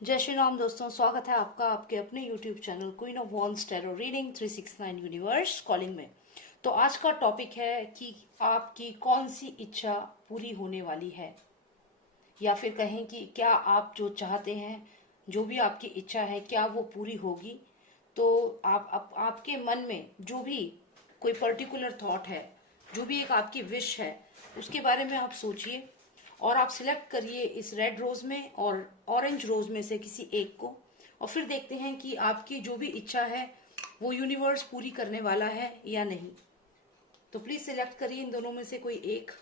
जय श्री राम दोस्तों, स्वागत है आपका आपके अपने YouTube channel queen of wands tarot reading 369 universe calling में। तो आज का टॉपिक है कि आपकी कौन सी इच्छा पूरी होने वाली है, या फिर कहें कि क्या आप जो चाहते हैं, जो भी आपकी इच्छा है, क्या वो पूरी होगी। तो आपके मन में जो भी कोई पर्टिकुलर थॉट है, जो भी एक आपकी विश है, उसके बारे में आप सोचिए और आप सिलेक्ट करिए इस रेड रोज में और ऑरेंज रोज में से किसी एक को, और फिर देखते हैं कि आपकी जो भी इच्छा है वो यूनिवर्स पूरी करने वाला है या नहीं। तो प्लीज सिलेक्ट करिए इन दोनों में से कोई एक।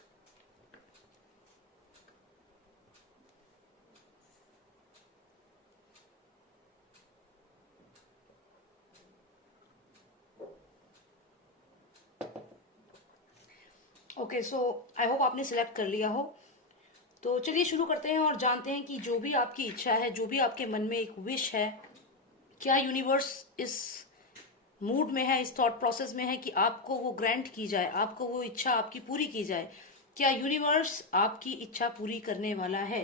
ओके, सो आई होप आपने सिलेक्ट कर लिया हो। तो चलिए शुरू करते हैं और जानते हैं कि जो भी आपकी इच्छा है, जो भी आपके मन में एक विश है, क्या यूनिवर्स इस मूड में है, इस थॉट प्रोसेस में है कि आपको वो ग्रांट की जाए, आपको वो इच्छा आपकी पूरी की जाए। क्या यूनिवर्स आपकी इच्छा पूरी करने वाला है?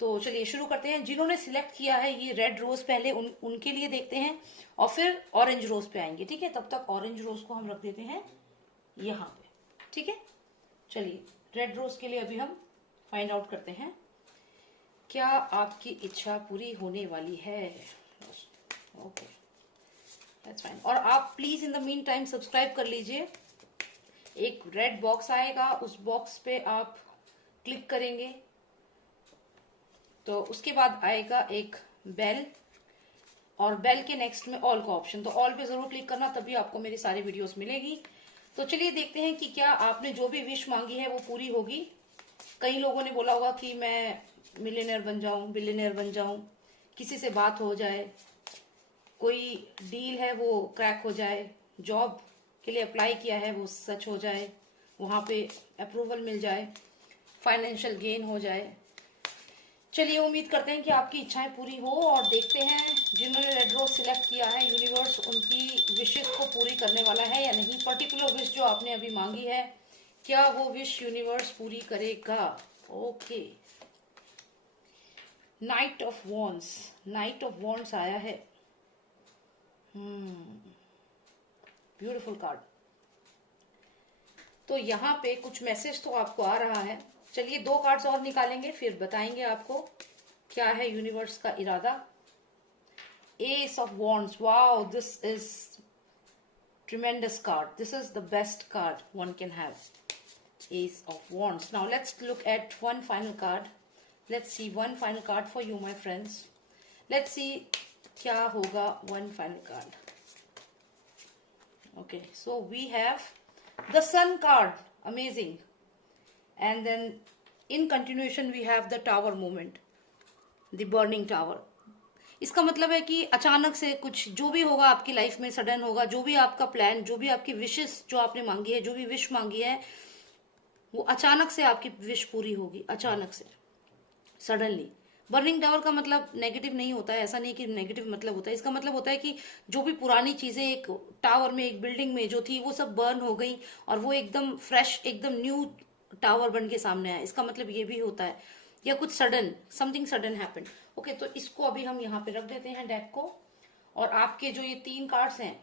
तो चलिए शुरू करते हैं। जिन्होंने सिलेक्ट किया है ये रेड रोज, पहले उनके लिए देखते हैं और फिर ऑरेंज रोज पे आएंगे। ठीक है, तब तक ऑरेंज रोज को हम रख देते हैं यहाँ पे। ठीक है, चलिए रेड रोज के लिए अभी हम फाइंड आउट करते हैं क्या आपकी इच्छा पूरी होने वाली है। Okay, that's fine. और आप please in the mean time subscribe कर लीजिए। एक रेड बॉक्स आएगा, उस बॉक्स पे आप क्लिक करेंगे तो उसके बाद आएगा एक बेल, और बेल के नेक्स्ट में ऑल का ऑप्शन। तो ऑल पे जरूर क्लिक करना, तभी आपको मेरी सारी वीडियोस मिलेगी। तो चलिए देखते हैं कि क्या आपने जो भी विश मांगी है वो पूरी होगी। कई लोगों ने बोला होगा कि मैं मिलियनेयर बन जाऊं, बिलियनेयर बन जाऊं, किसी से बात हो जाए, कोई डील है वो क्रैक हो जाए, जॉब के लिए अप्लाई किया है वो सच हो जाए, वहां पे अप्रूवल मिल जाए, फाइनेंशियल गेन हो जाए। चलिए उम्मीद करते हैं कि आपकी इच्छाएं पूरी हो, और देखते हैं जिन्होंने रेड रोज सिलेक्ट किया है यूनिवर्स उनकी विशेष को पूरी करने वाला है या नहीं। पर्टिकुलर विश जो आपने अभी मांगी है, क्या वो विश यूनिवर्स पूरी करेगा। Okay, night of wands, night of wands आया है। Beautiful card. तो यहाँ पे कुछ मैसेज तो आपको आ रहा है। चलिए दो कार्ड्स और निकालेंगे, फिर बताएंगे आपको क्या है यूनिवर्स का इरादा। S of wands, wow, this is tremendous card, this is the best card one can have, S of wands. Now let's look at one final card. Let's see one final card for you my friends. Let's see क्या होगा one final card. Okay, so we have the sun card, amazing, and then in continuation we have the tower movement, the burning tower. इसका मतलब है कि अचानक से कुछ जो भी होगा आपकी लाइफ में सडन होगा, जो भी आपका प्लान, जो भी आपकी विशेस जो आपने मांगी है, जो भी विश मांगी है, वो अचानक से आपकी विश पूरी होगी, अचानक से, सडनली। बर्निंग टावर का मतलब नेगेटिव नहीं होता है, ऐसा नहीं कि नेगेटिव मतलब होता है। इसका मतलब होता है कि जो भी पुरानी चीजें एक टावर में, एक बिल्डिंग में जो थी, वो सब बर्न हो गई और वो एकदम फ्रेश, एकदम न्यू टावर बन के सामने आया। इसका मतलब ये भी होता है, या कुछ sudden, something sudden happen. Okay, तो इसको अभी हम यहाँ पे रख देते हैं डेक को, और आपके जो ये तीन कार्ड्स हैं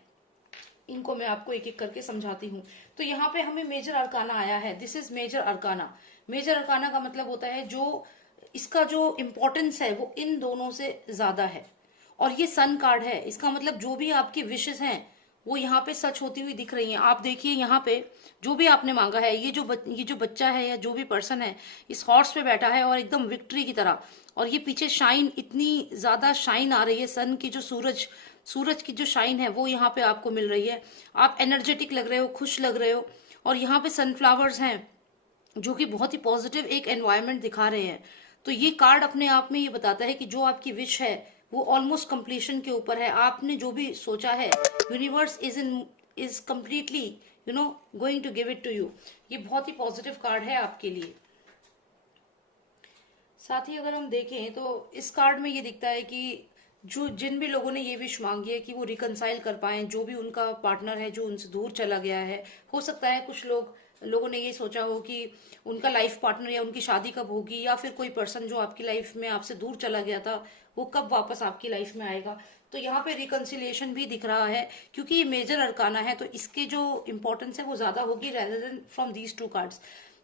इनको मैं आपको एक एक करके समझाती हूँ। तो यहाँ पे हमें मेजर अरकाना आया है, this is major arcana. Major arcana का मतलब होता है जो इसका जो इम्पोर्टेंस है वो इन दोनों से ज्यादा है। और ये सन कार्ड है, इसका मतलब जो भी आपकी विशेष हैं वो यहाँ पे सच होती हुई दिख रही हैं। आप देखिए यहाँ पे जो भी आपने मांगा है, ये जो बच्चा है या जो भी पर्सन है इस हॉर्स पे बैठा है और एकदम विक्ट्री की तरह, और ये पीछे शाइन, इतनी ज्यादा शाइन आ रही है, सन की जो सूरज की जो शाइन है वो यहाँ पे आपको मिल रही है। आप एनर्जेटिक लग रहे हो, खुश लग रहे हो, और यहाँ पे सनफ्लावर्स हैं जो कि बहुत ही पॉजिटिव एक एनवायरनमेंट दिखा रहे हैं। तो ये कार्ड अपने आप में ये बताता है कि जो आपकी विश है वो ऑलमोस्ट कंप्लीशन के ऊपर है। आपने जो भी सोचा है, universe is completely going to give it to you. ये बहुत ही पॉजिटिव कार्ड है आपके लिए। साथ ही अगर हम देखें तो इस कार्ड में ये दिखता है कि जिन भी लोगों ने ये विश मांगी है कि वो रिकंसाइल कर पाए, जो भी उनका पार्टनर है जो उनसे दूर चला गया है। हो सकता है कुछ लोग लोगों ने ये सोचा हो कि उनका लाइफ पार्टनर या उनकी शादी कब होगी, या फिर कोई पर्सन जो आपकी लाइफ में आपसे दूर चला गया था वो कब वापस आपकी लाइफ में आएगा। तो यहाँ पे रिकंसिलिएशन भी दिख रहा है, क्योंकि ये मेजर अरकाना है तो इसके जो इंपॉर्टेंस है वो ज्यादा होगी rather than from these two cards.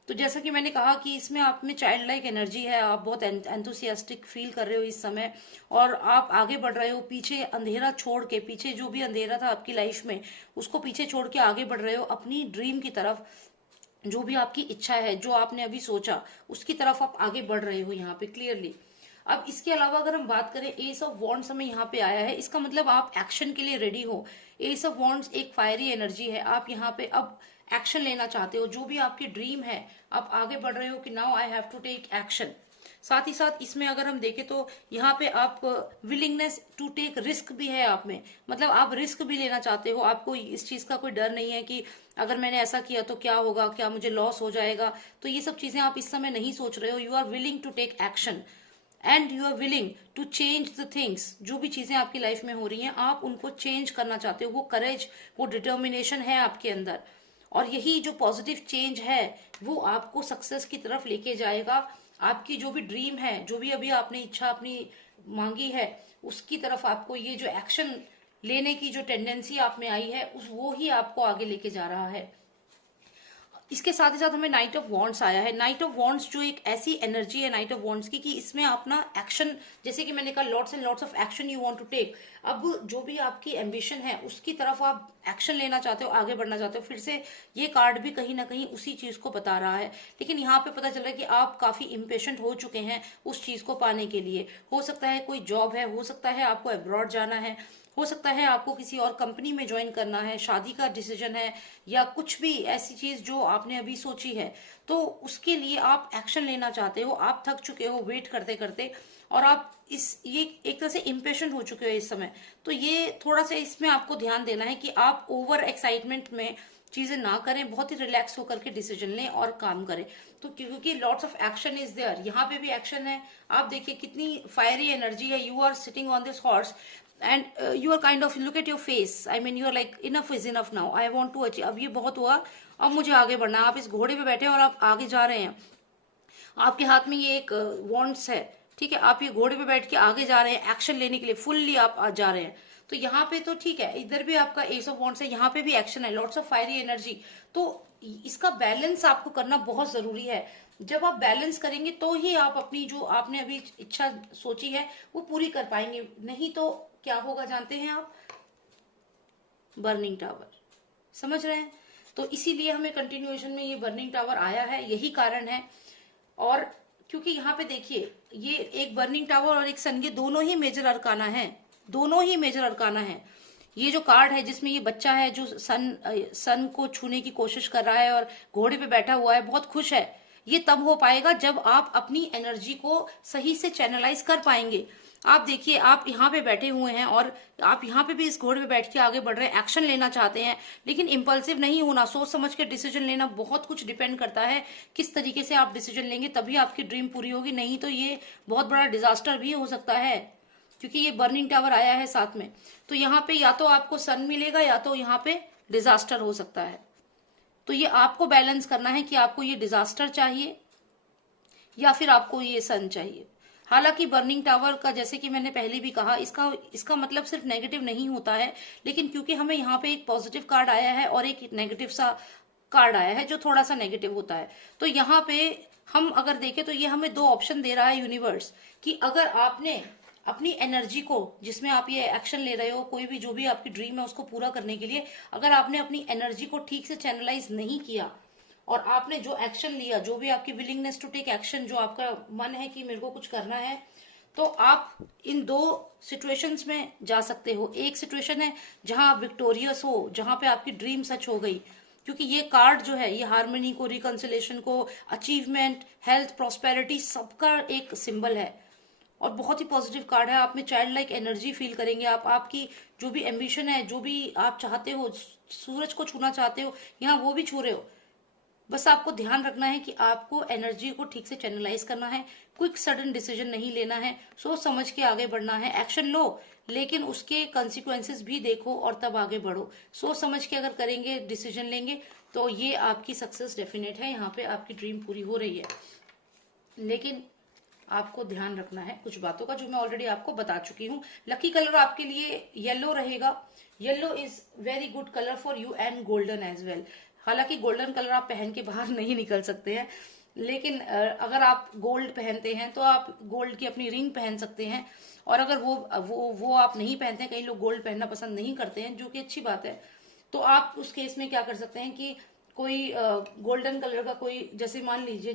तो जैसा कि मैंने कहा कि इसमें आप में चाइल्ड लाइक एनर्जी है, आप बहुत एंथुसियास्टिक फील कर रहे हो इस समय, और आप आगे बढ़ रहे हो, पीछे अंधेरा छोड़ के, पीछे जो भी अंधेरा था आपकी लाइफ में उसको पीछे छोड़ के आगे बढ़ रहे हो अपनी ड्रीम की तरफ। जो भी आपकी इच्छा है, जो आपने अभी सोचा, उसकी तरफ आप आगे बढ़ रहे हो यहाँ पे क्लियरली। अब इसके अलावा अगर हम बात करें, एस ऑफ वॉन्ड्स हमें यहाँ पे आया है, इसका मतलब आप एक्शन के लिए रेडी हो। एस ऑफ वॉन्ड्स एक फायरी एनर्जी है, आप यहाँ पे अब एक्शन लेना चाहते हो, जो भी आपकी ड्रीम है आप आगे बढ़ रहे हो कि now I have to take action. साथ ही साथ इसमें अगर हम देखें तो यहाँ पे आप विलिंगनेस टू टेक रिस्क भी है आप में, मतलब आप रिस्क भी लेना चाहते हो, आपको इस चीज का कोई डर नहीं है कि अगर मैंने ऐसा किया तो क्या होगा, क्या मुझे लॉस हो जाएगा। तो ये सब चीजें आप इस समय नहीं सोच रहे हो, you are willing to take action and you are willing to change the things. जो भी चीजें आपकी लाइफ में हो रही हैं आप उनको चेंज करना चाहते हो, वो करेज, वो डिटर्मिनेशन है आपके अंदर, और यही जो पॉजिटिव चेंज है वो आपको सक्सेस की तरफ लेके जाएगा। आपकी जो भी ड्रीम है, जो भी अभी आपने इच्छा अपनी मांगी है, उसकी तरफ आपको ये जो एक्शन लेने की जो टेंडेंसी आप में आई है उस वो ही आपको आगे लेके जा रहा है। इसके साथ ही साथ हमें नाइट ऑफ वॉन्ड्स आया है। नाइट ऑफ वॉन्ड्स जो एक ऐसी एनर्जी है नाइट ऑफ वॉन्ड्स की कि इसमें अपना एक्शन, जैसे कि मैंने कहा lots and lots of action you want to take. अब जो भी आपकी एम्बिशन है उसकी तरफ आप एक्शन लेना चाहते हो, आगे बढ़ना चाहते हो। फिर से ये कार्ड भी कहीं ना कहीं उसी चीज को बता रहा है, लेकिन यहाँ पे पता चल रहा है कि आप काफी इम्पेशेंट हो चुके हैं उस चीज को पाने के लिए। हो सकता है कोई जॉब है, हो सकता है आपको अब्रॉड जाना है, हो सकता है आपको किसी और कंपनी में ज्वाइन करना है, शादी का डिसीजन है, या कुछ भी ऐसी चीज जो आपने अभी सोची है, तो उसके लिए आप एक्शन लेना चाहते हो। आप थक चुके हो वेट करते करते, और आप ये एक तरह से इम्पेशेंट हो चुके हो इस समय। तो ये थोड़ा सा इसमें आपको ध्यान देना है कि आप ओवर एक्साइटमेंट में चीजें ना करें, बहुत ही रिलैक्स होकर के डिसीजन लें और काम करें। तो क्योंकि lots of action is there, यहाँ पे भी एक्शन है। आप देखिए कितनी फायरी एनर्जी है, you are sitting on this horse and you are kind of, look at your face, I mean you are like enough is enough now, I want to achieve, अब ये बहुत हुआ, अब मुझे आगे बढ़ना है। आप इस घोड़े पे बैठे हैं और आप आगे जा रहे हैं, आपके हाथ में ये एक वॉन्ड्स है, ठीक है, आप ये घोड़े पे बैठ के आगे जा रहे हैं एक्शन लेने के लिए, फुल्ली आप जा रहे हैं। तो यहाँ पे तो ठीक है, इधर भी आपका एस ऑफ वॉन्ड्स है, यहाँ पे भी एक्शन है, लॉट्स ऑफ फायरी एनर्जी। तो इसका बैलेंस आपको करना बहुत जरूरी है। जब आप बैलेंस करेंगे तो ही आप अपनी जो आपने अभी इच्छा सोची है वो पूरी कर पाएंगे, नहीं तो क्या होगा जानते हैं आप, बर्निंग टावर। समझ रहे हैं? तो इसीलिए हमें कंटिन्यूएशन में ये बर्निंग टावर आया है, यही कारण है। और क्योंकि यहाँ पे देखिए ये एक बर्निंग टावर और एक सन, ये दोनों ही मेजर अरकाना है, दोनों ही मेजर अरकाना है। ये जो कार्ड है जिसमें ये बच्चा है जो सन को छूने की कोशिश कर रहा है और घोड़े पे बैठा हुआ है, बहुत खुश है, ये तब हो पाएगा जब आप अपनी एनर्जी को सही से चैनलाइज कर पाएंगे। आप देखिए आप यहाँ पे बैठे हुए हैं और आप यहाँ पे भी इस घोड़े पे बैठ के आगे बढ़ रहे हैं, एक्शन लेना चाहते हैं, लेकिन इम्पल्सिव नहीं होना, सोच समझ के डिसीजन लेना। बहुत कुछ डिपेंड करता है किस तरीके से आप डिसीजन लेंगे, तभी आपकी ड्रीम पूरी होगी, नहीं तो ये बहुत बड़ा डिजास्टर भी हो सकता है, क्योंकि ये बर्निंग टावर आया है साथ में। तो यहाँ पे या तो आपको सन मिलेगा या तो यहाँ पे डिजास्टर हो सकता है। तो ये आपको बैलेंस करना है कि आपको ये डिजास्टर चाहिए या फिर आपको ये सन चाहिए। हालांकि बर्निंग टावर का, जैसे कि मैंने पहले भी कहा, इसका मतलब सिर्फ नेगेटिव नहीं होता है, लेकिन क्योंकि हमें यहाँ पे एक पॉजिटिव कार्ड आया है और एक नेगेटिव सा कार्ड आया है जो थोड़ा सा नेगेटिव होता है, तो यहाँ पे हम अगर देखें तो ये हमें दो ऑप्शन दे रहा है यूनिवर्स, कि अगर आपने अपनी एनर्जी को, जिसमें आप ये एक्शन ले रहे हो, कोई भी जो भी आपकी ड्रीम है उसको पूरा करने के लिए, अगर आपने अपनी एनर्जी को ठीक से चैनलाइज नहीं किया और आपने जो एक्शन लिया, जो भी आपकी विलिंगनेस टू टेक एक्शन, जो आपका मन है कि मेरे को कुछ करना है, तो आप इन दो सिचुएशंस में जा सकते हो। एक सिचुएशन है जहां आप विक्टोरियस हो, जहां पे आपकी ड्रीम सच हो गई, क्योंकि ये कार्ड जो है ये हार्मनी को, रिकंसिलेशन को, अचीवमेंट, हेल्थ, प्रोस्पेरिटी, सबका एक सिंबल है और बहुत ही पॉजिटिव कार्ड है। आप में चाइल्ड लाइक एनर्जी फील करेंगे, आप आपकी जो भी एम्बिशन है, जो भी आप चाहते हो, सूरज को छूना चाहते हो, यहाँ वो भी छू रहे हो। बस आपको ध्यान रखना है कि आपको एनर्जी को ठीक से चैनलाइज करना है, क्विक सडन डिसीजन नहीं लेना है, सोच समझ के आगे बढ़ना है। एक्शन लो लेकिन उसके कंसिक्वेंसेस भी देखो और तब आगे बढ़ो। सोच समझ के अगर करेंगे, डिसीजन लेंगे तो ये आपकी सक्सेस डेफिनेट है, यहाँ पे आपकी ड्रीम पूरी हो रही है। लेकिन आपको ध्यान रखना है कुछ बातों का, जो मैं ऑलरेडी आपको बता चुकी हूँ। लकी कलर आपके लिए येलो रहेगा। Yellow is very good colour for you and golden age well. हालांकि गोल्डन कलर आप पहन के बाहर नहीं निकल सकते हैं, लेकिन अगर आप गोल्ड पहनते हैं तो आप गोल्ड की अपनी रिंग पहन सकते हैं। और अगर वो आप नहीं पहनते हैं, कई लोग गोल्ड पहनना पसंद नहीं करते हैं, जो कि अच्छी बात है, तो आप उस केस में क्या कर सकते हैं कि कोई गोल्डन कलर का कोई, जैसे मान लीजिए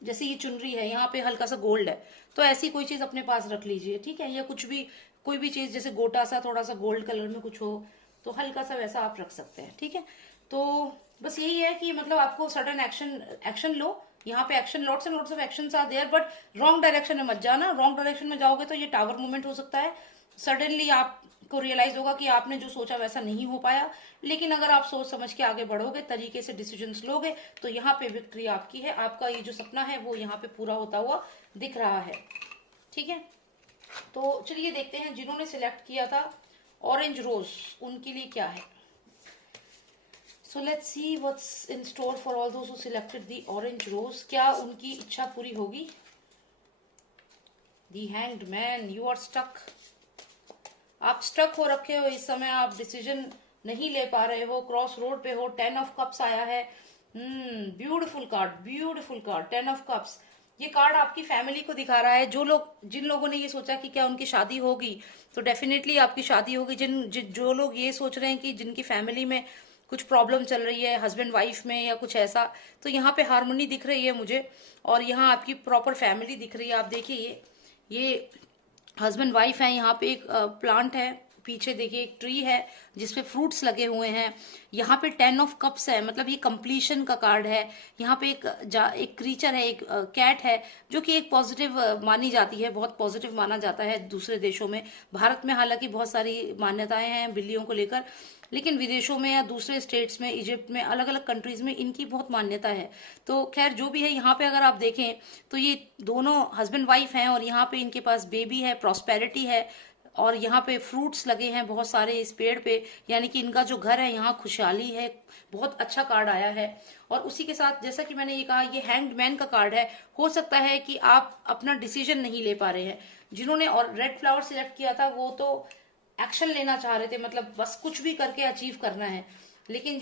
जैसे ये चुनरी है, यहाँ पे हल्का सा गोल्ड है, तो ऐसी कोई चीज अपने पास रख लीजिए, ठीक है। या कुछ भी, कोई भी चीज जैसे गोटा सा थोड़ा सा गोल्ड कलर में कुछ हो, तो हल्का सा वैसा आप रख सकते हैं, ठीक है। तो बस यही है कि मतलब आपको सडन एक्शन लो। यहाँ पे action, lots and lots of actions are there, but wrong direction में मत जाना। रॉन्ग डायरेक्शन में जाओगे तो ये टावर मूवमेंट हो सकता है। सडनली आपको रियलाइज होगा कि आपने जो सोचा वैसा नहीं हो पाया। लेकिन अगर आप सोच समझ के आगे बढ़ोगे, तरीके से डिसीजंस लोगे, तो यहाँ पे विक्ट्री आपकी है। आपका ये जो सपना है वो यहाँ पे पूरा होता हुआ दिख रहा है, ठीक है। तो चलिए देखते हैं जिन्होंने सिलेक्ट किया था ऑरेंज रोज, उनके लिए क्या है। So let's see what's in store for all those who selected the orange rose. क्या उनकी इच्छा पूरी होगी? The hanged man, you are stuck. आप स्टक हो रखे हो इस समय, आप डिसीजन नहीं ले पा रहे हो, क्रॉस रोड पे हो। 10 ऑफ कप्स आया है। Beautiful card, beautiful card, 10 of cups. ये कार्ड आपकी फैमिली को दिखा रहा है। जिन लोगों ने ये सोचा कि क्या उनकी शादी होगी, तो डेफिनेटली आपकी शादी होगी। जो लोग ये सोच रहे हैं कि जिनकी फैमिली में कुछ प्रॉब्लम चल रही है, हस्बैंड वाइफ में या कुछ ऐसा, तो यहाँ पे हार्मनी दिख रही है मुझे। और यहाँ आपकी प्रॉपर फैमिली दिख रही है। आप देखिए ये हस्बैंड वाइफ है। यहाँ पे एक प्लांट है, पीछे देखिए एक ट्री है जिसपे फ्रूट्स लगे हुए हैं। यहाँ पे 10 ऑफ कप्स है, मतलब ये कंप्लीशन का कार्ड है। यहाँ पे एक क्रीचर है, एक कैट है, जो कि एक पॉजिटिव मानी जाती है, बहुत पॉजिटिव माना जाता है दूसरे देशों में। भारत में हालांकि बहुत सारी मान्यताएं हैं बिल्लियों को लेकर, लेकिन विदेशों में या दूसरे स्टेट्स में, इजिप्ट में, अलग अलग कंट्रीज में इनकी बहुत मान्यता है। तो खैर जो भी है, यहाँ पे अगर आप देखें तो ये दोनों हस्बैंड वाइफ हैं और यहाँ पे इनके पास बेबी है, प्रॉस्पेरिटी है, और यहाँ पे फ्रूट्स लगे हैं बहुत सारे इस पेड़ पे, यानी कि इनका जो घर है यहाँ खुशहाली है। बहुत अच्छा कार्ड आया है। और उसी के साथ जैसा कि मैंने ये कहा, ये हैंग्ड मैन का कार्ड है। हो सकता है कि आप अपना डिसीजन नहीं ले पा रहे हैं। जिन्होंने और रेड फ्लावर सिलेक्ट किया था वो तो एक्शन लेना चाह रहे थे, मतलब बस कुछ भी करके अचीव करना है। लेकिन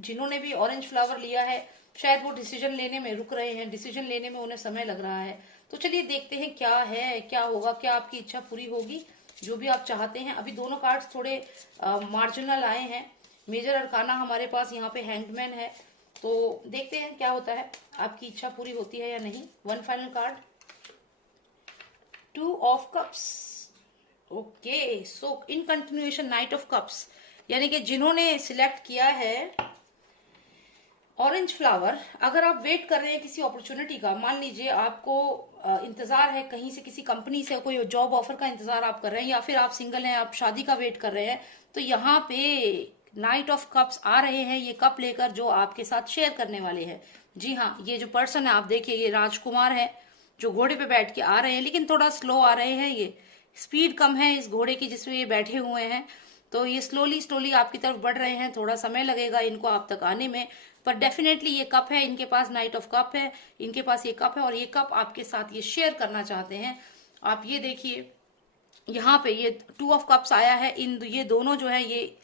जिन्होंने भी ऑरेंज फ्लावर लिया है, शायद वो डिसीजन लेने में रुक रहे हैं, डिसीजन लेने में उन्हें समय लग रहा है। तो चलिए देखते हैं क्या है, क्या होगा, क्या आपकी इच्छा पूरी होगी, जो भी आप चाहते हैं। अभी दोनों कार्ड्स थोड़े मार्जिनल आए हैं। मेजर अरकाना हमारे पास यहाँ पे हैंगमैन है। तो देखते हैं क्या होता है, आपकी इच्छा पूरी होती है या नहीं। One final card, 2 of cups. Okay, so in continuation night of cups, यानी कि जिन्होंने सिलेक्ट किया है ऑरेंज फ्लावर, अगर आप वेट कर रहे हैं किसी अपॉर्चुनिटी का, मान लीजिए आपको इंतजार है कहीं से, किसी कंपनी से कोई जॉब ऑफर का इंतजार आप कर रहे हैं, या फिर आप सिंगल हैं, आप शादी का वेट कर रहे हैं, तो यहाँ पे नाइट ऑफ कप्स आ रहे हैं ये कप लेकर, जो आपके साथ शेयर करने वाले हैं। जी हाँ, ये जो पर्सन है आप देखिए, ये राजकुमार है जो घोड़े पे बैठ के आ रहे हैं, लेकिन थोड़ा स्लो आ रहे हैं। ये स्पीड कम है इस घोड़े की जिसमें ये बैठे हुए हैं, तो ये स्लोली स्लोली आपकी तरफ बढ़ रहे हैं। थोड़ा समय लगेगा इनको आप तक आने में, पर डेफिनेटली ये कप है इनके पास, नाइट ऑफ कप है इनके पास, ये कप है, और ये कप आपके साथ ये शेयर करना चाहते हैं। आप ये देखिए यहाँ पे ये 2 ऑफ कप्स आया है। ये दोनों जो है, ये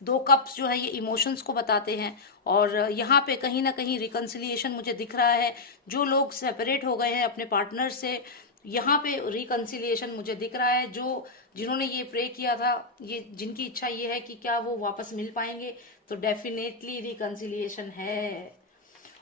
2 कप्स जो है ये इमोशंस को बताते हैं। और यहाँ पे कहीं ना कहीं रिकंसिलिएशन मुझे दिख रहा है। जो लोग सेपरेट हो गए हैं अपने पार्टनर से, यहाँ पे रिकंसिलिएशन मुझे दिख रहा है। जिन्होंने ये प्रे किया था, ये जिनकी इच्छा ये है कि क्या वो वापस मिल पाएंगे, तो डेफिनेटली रिकंसिलिएशन है।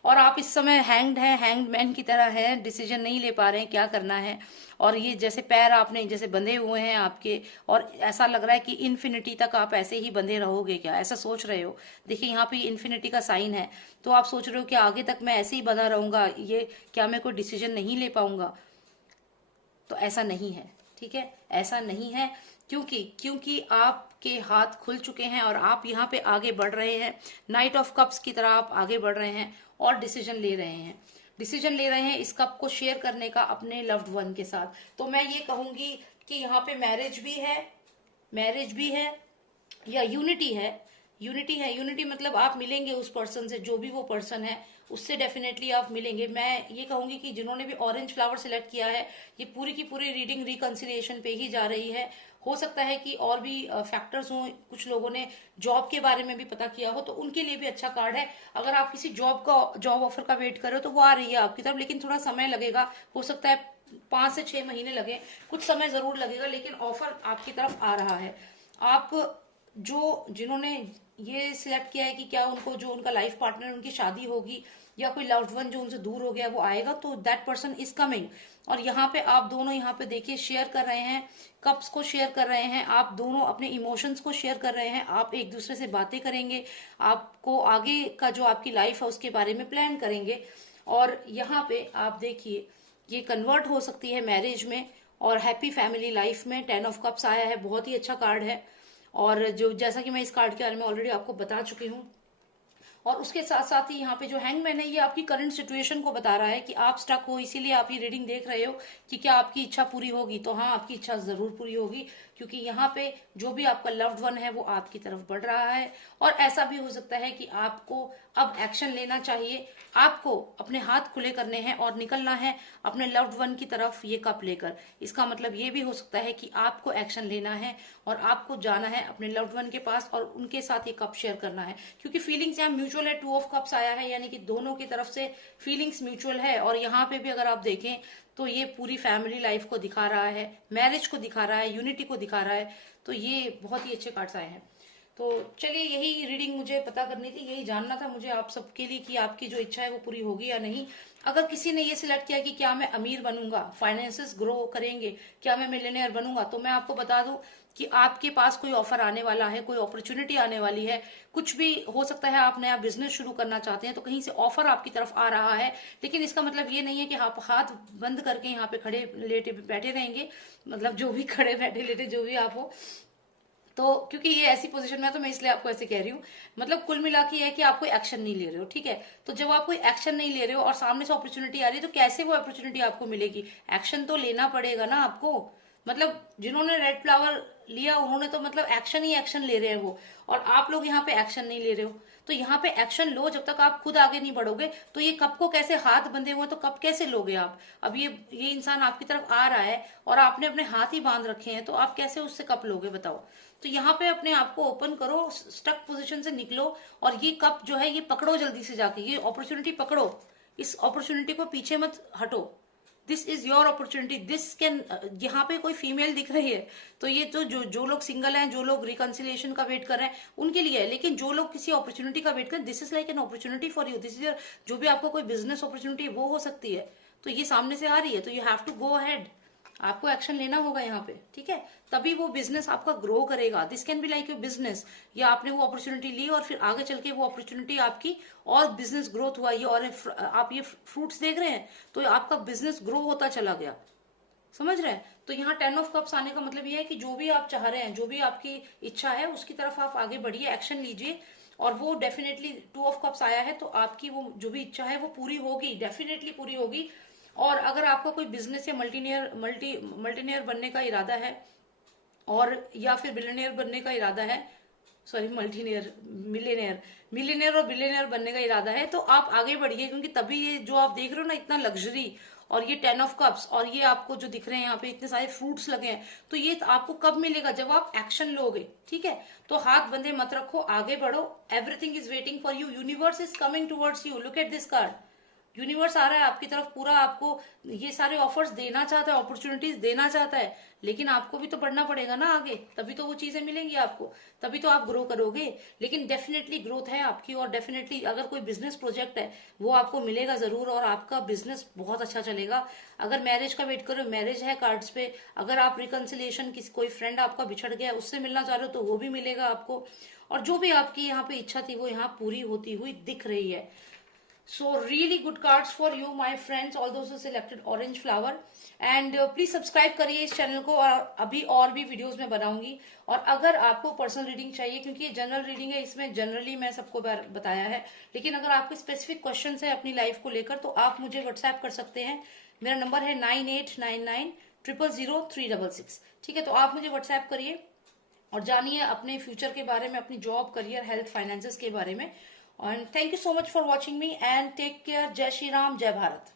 और आप इस समय हैंग्ड हैं, हैंग्ड मैन की तरह हैं, डिसीजन नहीं ले पा रहे हैं क्या करना है। और ये जैसे पैर आपने जैसे बंधे हुए हैं आपके, और ऐसा लग रहा है कि इन्फिनिटी तक आप ऐसे ही बंधे रहोगे क्या, ऐसा सोच रहे हो। देखिए यहाँ पे इन्फिनिटी का साइन है, तो आप सोच रहे हो कि आगे तक मैं ऐसे ही बंधा रहूंगा, ये क्या मैं कोई डिसीजन नहीं ले पाऊंगा। तो ऐसा नहीं है, ठीक है, ऐसा नहीं है। क्योंकि आपके हाथ खुल चुके हैं और आप यहाँ पे आगे बढ़ रहे हैं। नाइट ऑफ कप्स की तरह आप आगे बढ़ रहे हैं और डिसीजन ले रहे हैं इस कप को शेयर करने का अपने लव्ड वन के साथ। तो मैं ये कहूंगी कि यहाँ पे मैरिज भी है या यूनिटी है, यूनिटी है। यूनिटी मतलब आप मिलेंगे उस पर्सन से, जो भी वो पर्सन है उससे डेफिनेटली आप मिलेंगे। मैं ये कहूंगी कि जिन्होंने भी ऑरेंज फ्लावर सिलेक्ट किया है, ये पूरी की पूरी रीडिंग रिकंसिलिएशन पे ही जा रही है। हो सकता है कि और भी फैक्टर्स हों, कुछ लोगों ने जॉब के बारे में भी पता किया हो, तो उनके लिए भी अच्छा कार्ड है। अगर आप किसी जॉब ऑफर का वेट कर रहे हो तो वो आ रही है आपकी तरफ, लेकिन थोड़ा समय लगेगा। हो सकता है 5 से 6 महीने लगे, कुछ समय जरूर लगेगा, लेकिन ऑफर आपकी तरफ आ रहा है। आप जिन्होंने ये सिलेक्ट किया है कि क्या उनको, जो उनका लाइफ पार्टनर, उनकी शादी होगी या कोई लव्ड वन जो उनसे दूर हो गया वो आएगा, तो दैट पर्सन इज कमिंग। और यहाँ पे आप दोनों, यहाँ पे देखिए, शेयर कर रहे हैं, कप्स को शेयर कर रहे हैं, आप दोनों अपने इमोशंस को शेयर कर रहे हैं, आप एक दूसरे से बातें करेंगे, आपको आगे का जो आपकी लाइफ है उसके बारे में प्लान करेंगे। और यहाँ पे आप देखिए, ये कन्वर्ट हो सकती है मैरिज में और हैप्पी फैमिली लाइफ में। 10 ऑफ कप्स आया है, बहुत ही अच्छा कार्ड है। और जो, जैसा कि मैं इस कार्ड के बारे में ऑलरेडी आपको बता चुकी हूँ, और उसके साथ साथ ही यहाँ पे जो हैंगमैन है, ये आपकी करंट सिचुएशन को बता रहा है कि आप स्टक हो, इसीलिए आप ये रीडिंग देख रहे हो कि क्या आपकी इच्छा पूरी होगी। तो हाँ, आपकी इच्छा जरूर पूरी होगी, क्योंकि यहाँ पे जो भी आपका लव्ड वन है वो आपकी तरफ बढ़ रहा है। और ऐसा भी हो सकता है कि आपको अब एक्शन लेना चाहिए, आपको अपने हाथ खुले करने हैं और निकलना है अपने लव्ड वन की तरफ ये कप लेकर। इसका मतलब ये भी हो सकता है कि आपको एक्शन लेना है और आपको जाना है अपने लव्ड वन के पास और उनके साथ ये कप शेयर करना है, क्योंकि फीलिंग्स यहाँ म्यूचुअल है। 2 ऑफ कप्स आया है, यानी कि दोनों की तरफ से फीलिंग्स म्यूचुअल है। और यहाँ पे भी अगर आप देखें तो ये पूरी फैमिली लाइफ को दिखा रहा है, मैरिज को दिखा रहा है, यूनिटी को दिखा रहा है। तो ये बहुत ही अच्छे कार्ड्स आए हैं। तो चलिए, यही रीडिंग मुझे पता करनी थी, यही जानना था मुझे आप सबके लिए कि आपकी जो इच्छा है वो पूरी होगी या नहीं। अगर किसी ने ये सिलेक्ट किया कि क्या मैं अमीर बनूंगा, फाइनेंसेस ग्रो करेंगे, क्या मैं मिलियनेयर बनूंगा, तो मैं आपको बता दूं कि आपके पास कोई ऑफर आने वाला है, कोई अपॉर्चुनिटी आने वाली है। कुछ भी हो सकता है, आप नया बिजनेस शुरू करना चाहते हैं तो कहीं से ऑफर आपकी तरफ आ रहा है। लेकिन इसका मतलब ये नहीं है कि आप हाथ बंद करके यहाँ पे खड़े लेटे बैठे रहेंगे, मतलब जो भी खड़े बैठे लेटे जो भी आप हो। तो क्योंकि ये ऐसी पोजीशन में है तो मैं इसलिए आपको ऐसे कह रही हूँ। मतलब कुल मिला के है कि आप कोई एक्शन नहीं ले रहे हो, ठीक है। तो जब आप कोई एक्शन नहीं ले रहे हो और सामने से अपॉर्चुनिटी आ रही है, तो कैसे वो अपॉर्चुनिटी आपको मिलेगी? एक्शन तो लेना पड़ेगा ना आपको। मतलब जिन्होंने रेड फ्लावर लिया उन्होंने तो मतलब एक्शन ही एक्शन ले रहे हैं वो, और आप लोग यहाँ पे एक्शन नहीं ले रहे हो। तो यहाँ पे एक्शन लो, जब तक आप खुद आगे नहीं बढ़ोगे तो ये कप को कैसे, हाथ बंधे हुए तो कप कैसे लोगे आप? अब ये इंसान आपकी तरफ आ रहा है और आपने अपने हाथ ही बांध रखे हैं, तो आप कैसे उससे कप लोगे बताओ? तो यहाँ पे अपने आप को ओपन करो, स्टक पोजीशन से निकलो और ये कप जो है ये पकड़ो, जल्दी से जाके ये अपॉर्चुनिटी पकड़ो। इस अपॉर्चुनिटी को पीछे मत हटो। This is your opportunity, this can. यहाँ पे कोई फीमेल दिख रही है तो ये तो जो लोग सिंगल हैं, जो लोग रिकंसिलिएशन का वेट कर रहे हैं उनके लिए है। लेकिन जो लोग किसी अपॉर्चुनिटी का वेट कर, this is like an opportunity for you. This is your, जो भी आपको कोई बिजनेस अपॉर्चुनिटी वो हो सकती है, तो ये सामने से आ रही है, तो you have to go ahead. आपको एक्शन लेना होगा यहाँ पे, ठीक है। तभी वो बिजनेस आपका ग्रो करेगा। This can be like your business, या आपने वो अपॉर्चुनिटी ली और फिर आगे चल के वो अपॉर्चुनिटी आपकी और बिजनेस ग्रोथ हुआ, ये और आप ये फ्रूट्स देख रहे हैं, तो आपका बिजनेस ग्रो होता चला गया। समझ रहे हैं? तो यहाँ 10 ऑफ कप्स आने का मतलब ये है कि जो भी आप चाह रहे हैं, जो भी आपकी इच्छा है उसकी तरफ आप आगे बढ़िए, एक्शन लीजिए, और वो डेफिनेटली 2 ऑफ कप्स आया है तो आपकी वो जो भी इच्छा है वो पूरी होगी, डेफिनेटली पूरी होगी। और अगर आपका कोई बिजनेस या मल्टीनियर बनने का इरादा है, और या फिर बिलियनियर बनने का इरादा है, सॉरी मल्टीनियर, मिलियनियर और बिलियनियर बनने का इरादा है, तो आप आगे बढ़िए, क्योंकि तभी ये जो आप देख रहे हो ना, इतना लग्जरी और ये 10 ऑफ कप्स और ये आपको जो दिख रहे हैं यहाँ पे इतने सारे फ्रूट्स लगे हैं, तो ये आपको कब मिलेगा? जब आप एक्शन लोगे, ठीक है। तो हाथ बंधे मत रखो, आगे बढ़ो। Everything is waiting for you, universe is coming towards you. Look at this card, universe आ रहा है आपकी तरफ, पूरा आपको ये सारे ऑफर्स देना चाहता है, अपॉर्चुनिटीज देना चाहता है, लेकिन आपको भी तो बढ़ना पड़ेगा ना आगे, तभी तो वो चीजें मिलेंगी आपको, तभी तो आप ग्रो करोगे। लेकिन डेफिनेटली ग्रोथ है आपकी, और डेफिनेटली अगर कोई बिजनेस प्रोजेक्ट है वो आपको मिलेगा जरूर, और आपका बिजनेस बहुत अच्छा चलेगा। अगर मैरिज का वेट करो, मैरिज है कार्ड्स पे। अगर आप रिकंसिलिएशन, किसी कोई फ्रेंड आपका बिछड़ गया उससे मिलना चाह रहे हो तो वो भी मिलेगा आपको, और जो भी आपकी यहाँ पे इच्छा थी वो यहाँ पूरी होती हुई दिख रही है। So really good cards for you, my friends, all those who selected orange flower. And please subscribe करिए इस चैनल को, और अभी और भी वीडियोस में बनाऊंगी। और अगर आपको पर्सनल रीडिंग चाहिए, क्योंकि ये जनरल रीडिंग है, इसमें जनरली मैं सबको बताया है, लेकिन अगर आपको स्पेसिफिक क्वेश्चन है अपनी लाइफ को लेकर तो आप मुझे व्हाट्सएप कर सकते हैं। मेरा नंबर है 9899000366। ठीक है, तो आप मुझे व्हाट्सएप करिए और जानिए अपने फ्यूचर के बारे में, अपनी जॉब, करियर, हेल्थ, फाइनेंसेस के बारे में। And thank you so much for watching me and take care. जय श्री राम, जय भारत।